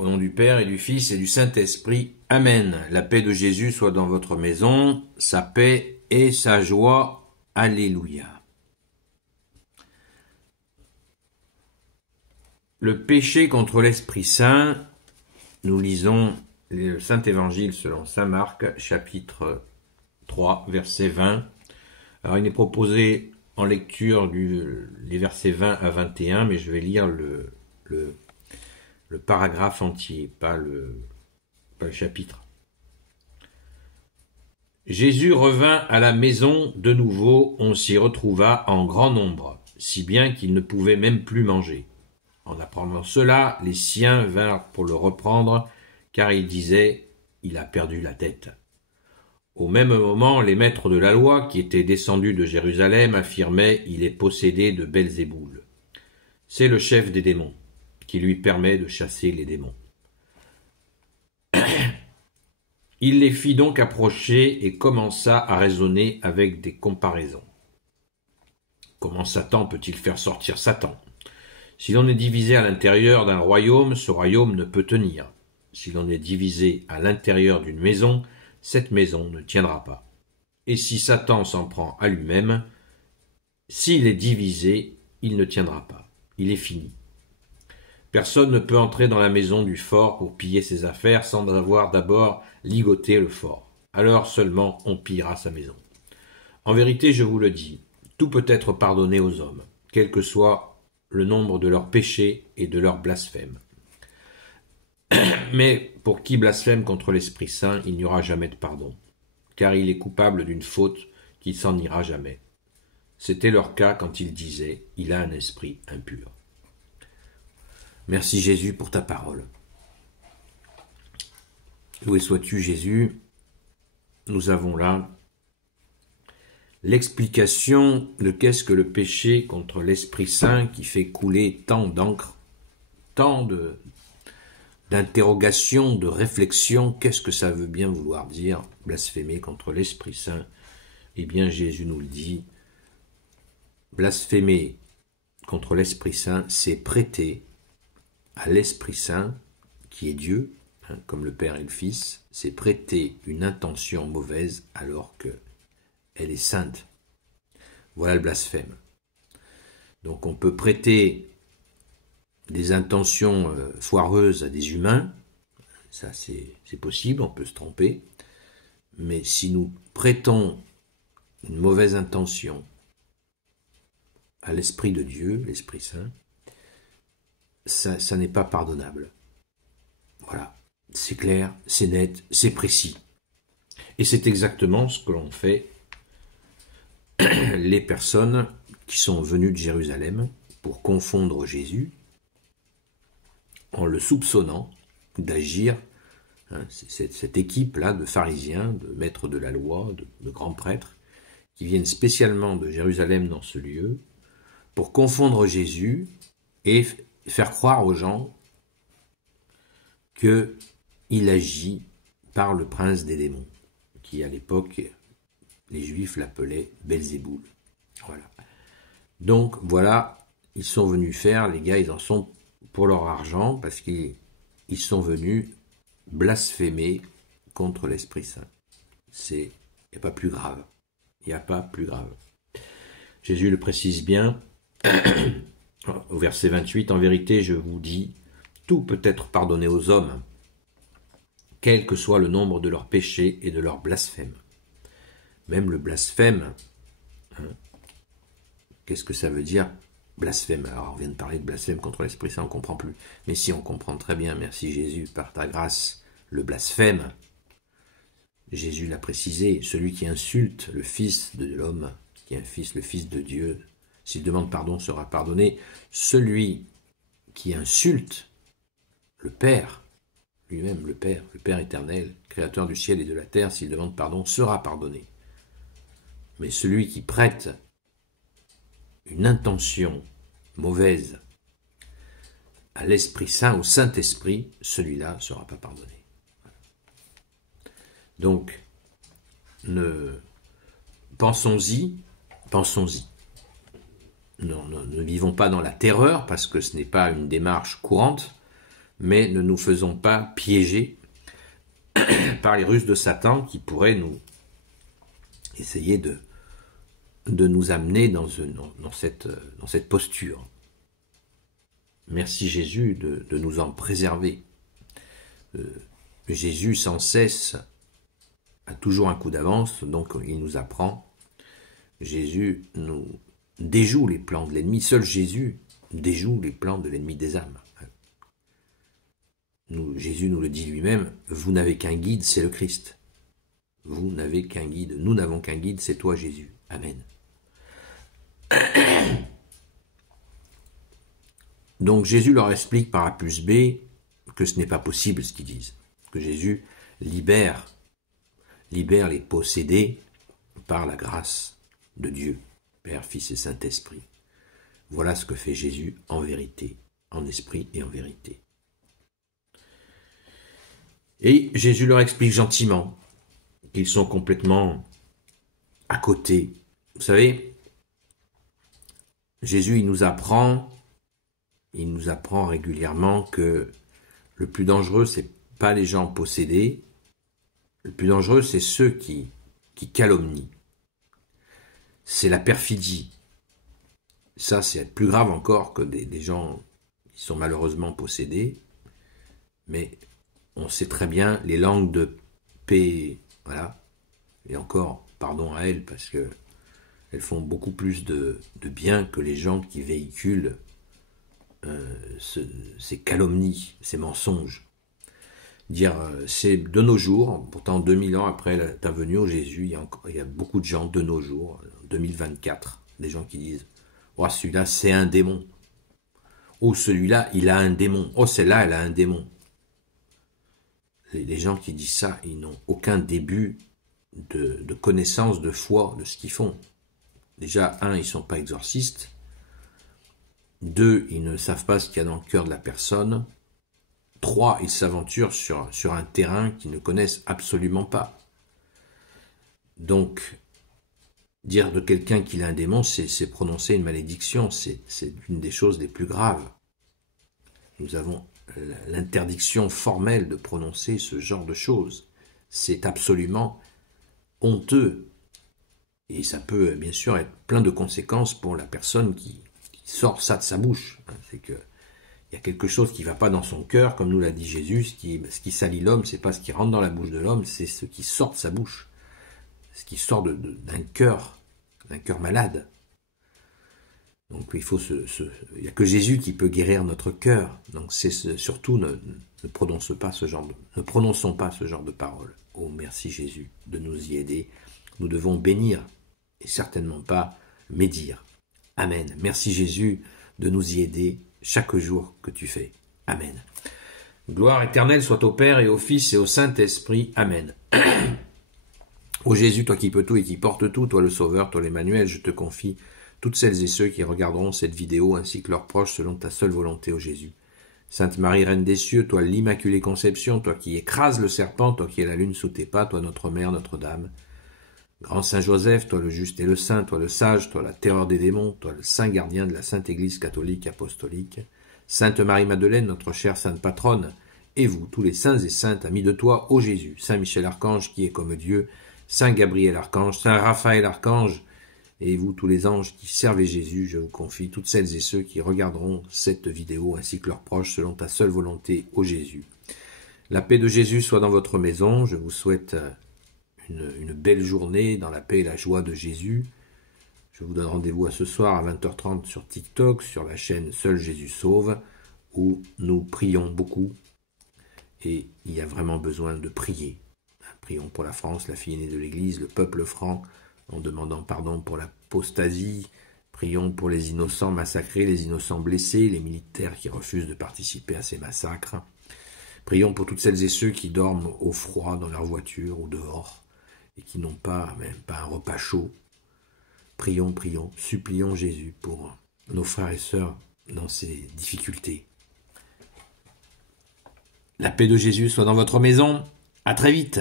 Au nom du Père et du Fils et du Saint-Esprit. Amen. La paix de Jésus soit dans votre maison, sa paix et sa joie. Alléluia. Le péché contre l'Esprit Saint, nous lisons le Saint-Évangile selon saint Marc, chapitre 3, verset 20. Alors il est proposé en lecture les versets 20 à 21, mais je vais lire le paragraphe entier, pas le chapitre. Jésus revint à la maison de nouveau, on s'y retrouva en grand nombre, si bien qu'il ne pouvait même plus manger. En apprenant cela, les siens vinrent pour le reprendre, car il disait « Il a perdu la tête ». Au même moment, les maîtres de la loi, qui étaient descendus de Jérusalem, affirmaient « Il est possédé de Belzéboul ». C'est le chef des démons, qui lui permet de chasser les démons. Il les fit donc approcher et commença à raisonner avec des comparaisons. Comment Satan peut-il faire sortir Satan ? Si l'on est divisé à l'intérieur d'un royaume, ce royaume ne peut tenir. Si l'on est divisé à l'intérieur d'une maison, cette maison ne tiendra pas. Et si Satan s'en prend à lui-même, s'il est divisé, il ne tiendra pas. Il est fini. Personne ne peut entrer dans la maison du fort pour piller ses affaires sans avoir d'abord ligoté le fort. Alors seulement on pillera sa maison. En vérité, je vous le dis, tout peut être pardonné aux hommes, quel que soit le nombre de leurs péchés et de leurs blasphèmes. Mais pour qui blasphème contre l'Esprit Saint, il n'y aura jamais de pardon, car il est coupable d'une faute qui s'en ira jamais. C'était leur cas quand ils disaient « Il a un esprit impur ». Merci Jésus pour ta parole. Loué sois-tu Jésus. Nous avons là l'explication de qu'est-ce que le péché contre l'Esprit Saint qui fait couler tant d'encre, tant d'interrogations, de réflexions. Qu'est-ce que ça veut bien vouloir dire, blasphémer contre l'Esprit Saint ? Eh bien, Jésus nous le dit, blasphémer contre l'Esprit Saint, c'est prêter à l'Esprit Saint, qui est Dieu, comme le Père et le Fils, c'est prêter une intention mauvaise alors qu'elle est sainte. Voilà le blasphème. Donc on peut prêter des intentions foireuses à des humains, ça c'est possible, on peut se tromper, mais si nous prêtons une mauvaise intention à l'Esprit de Dieu, l'Esprit Saint, ça n'est pas pardonnable. Voilà, c'est clair, c'est net, c'est précis. Et c'est exactement ce que l'on fait les personnes qui sont venues de Jérusalem pour confondre Jésus en le soupçonnant d'agir, cette équipe-là de pharisiens, de maîtres de la loi, de grands prêtres, qui viennent spécialement de Jérusalem dans ce lieu, pour confondre Jésus et faire croire aux gens qu'il agit par le prince des démons, qui à l'époque, les Juifs l'appelaient Belzéboul. Voilà. Donc voilà, ils sont venus faire, les gars, ils en sont pour leur argent, parce qu'ils sont venus blasphémer contre l'Esprit Saint. Il n'y a pas plus grave. Il n'y a pas plus grave. Jésus le précise bien, au verset 28, « En vérité, je vous dis, tout peut être pardonné aux hommes, quel que soit le nombre de leurs péchés et de leurs blasphèmes. » Même le blasphème, qu'est-ce que ça veut dire, blasphème ? Alors on vient de parler de blasphème contre l'Esprit Saint, on ne comprend plus. Mais si, on comprend très bien, merci Jésus, par ta grâce, le blasphème. Jésus l'a précisé, celui qui insulte le Fils de l'homme, qui est le Fils de Dieu, s'il demande pardon, sera pardonné. Celui qui insulte le Père, lui-même le Père éternel, créateur du ciel et de la terre, s'il demande pardon, sera pardonné. Mais celui qui prête une intention mauvaise à l'Esprit Saint, au Saint-Esprit, celui-là ne sera pas pardonné. Donc, pensons-y. Ne vivons pas dans la terreur, parce que ce n'est pas une démarche courante mais ne nous faisons pas piéger par les ruses de Satan qui pourraient nous essayer de nous amener dans cette posture. Merci Jésus de nous en préserver. Jésus sans cesse a toujours un coup d'avance, donc il nous apprend. Jésus nous déjoue les plans de l'ennemi. Seul Jésus déjoue les plans de l'ennemi des âmes. Jésus nous le dit lui-même, vous n'avez qu'un guide, c'est le Christ. Vous n'avez qu'un guide, nous n'avons qu'un guide, c'est toi Jésus. Amen. Donc Jésus leur explique par A plus B que ce n'est pas possible ce qu'ils disent. Que Jésus libère les possédés par la grâce de Dieu, Père, Fils et Saint-Esprit. Voilà ce que fait Jésus en vérité, en esprit et en vérité. Et Jésus leur explique gentiment qu'ils sont complètement à côté. Vous savez, Jésus, il nous apprend régulièrement que le plus dangereux, c'est pas les gens possédés. Le plus dangereux, c'est ceux qui calomnient. C'est la perfidie. Ça, c'est plus grave encore que des gens qui sont malheureusement possédés. Mais on sait très bien les langues de paix, voilà. Et encore, pardon à elles, parce que elles font beaucoup plus de bien que les gens qui véhiculent ces calomnies, ces mensonges. Dire, c'est de nos jours, pourtant 2000 ans après ta venue au Jésus, il y a beaucoup de gens de nos jours, 2024, des gens qui disent « Oh, celui-là, c'est un démon. Oh, celui-là, il a un démon. Oh, celle-là, elle a un démon. » Les gens qui disent ça, ils n'ont aucun début de connaissance, de foi, de ce qu'ils font. Déjà, 1, ils ne sont pas exorcistes. 2, ils ne savent pas ce qu'il y a dans le cœur de la personne. 3, ils s'aventurent sur un terrain qu'ils ne connaissent absolument pas. Donc, dire de quelqu'un qu'il a un démon, c'est prononcer une malédiction, c'est une des choses les plus graves. Nous avons l'interdiction formelle de prononcer ce genre de choses. C'est absolument honteux. Et ça peut bien sûr être plein de conséquences pour la personne qui sort ça de sa bouche. C'est que il y a quelque chose qui ne va pas dans son cœur, comme nous l'a dit Jésus, ce qui salit l'homme, c'est pas ce qui rentre dans la bouche de l'homme, c'est ce qui sort de sa bouche. Ce qui sort d'un cœur malade. Donc il n'y a que Jésus qui peut guérir notre cœur. Donc surtout ne prononçons pas ce genre de paroles. Oh merci Jésus de nous y aider. Nous devons bénir et certainement pas médire. Amen. Merci Jésus de nous y aider chaque jour que tu fais. Amen. Gloire éternelle soit au Père et au Fils et au Saint-Esprit. Amen. Ô Jésus, toi qui peux tout et qui portes tout, toi le Sauveur, toi l'Emmanuel, je te confie toutes celles et ceux qui regarderont cette vidéo ainsi que leurs proches selon ta seule volonté, ô Jésus. Sainte Marie, Reine des cieux, toi l'Immaculée Conception, toi qui écrases le serpent, toi qui es la lune sous tes pas, toi notre Mère, Notre-Dame. Grand Saint Joseph, toi le juste et le saint, toi le sage, toi la terreur des démons, toi le saint gardien de la Sainte Église catholique apostolique. Sainte Marie-Madeleine, notre chère sainte patronne, et vous, tous les saints et saintes, amis de toi, ô Jésus, Saint Michel Archange, qui est comme Dieu, Saint Gabriel Archange, Saint Raphaël Archange, et vous, tous les anges qui servez Jésus, je vous confie toutes celles et ceux qui regarderont cette vidéo, ainsi que leurs proches, selon ta seule volonté, ô Jésus. La paix de Jésus soit dans votre maison, je vous souhaite une belle journée dans la paix et la joie de Jésus. Je vous donne rendez-vous à ce soir à 20h30 sur TikTok, sur la chaîne Seul Jésus Sauve, où nous prions beaucoup, et il y a vraiment besoin de prier. Prions pour la France, la fille aînée de l'Église, le peuple franc, en demandant pardon pour l'apostasie. Prions pour les innocents massacrés, les innocents blessés, les militaires qui refusent de participer à ces massacres. Prions pour toutes celles et ceux qui dorment au froid dans leur voiture ou dehors et qui n'ont même pas un repas chaud. Prions, prions, supplions Jésus pour nos frères et sœurs dans ces difficultés. La paix de Jésus soit dans votre maison. À très vite.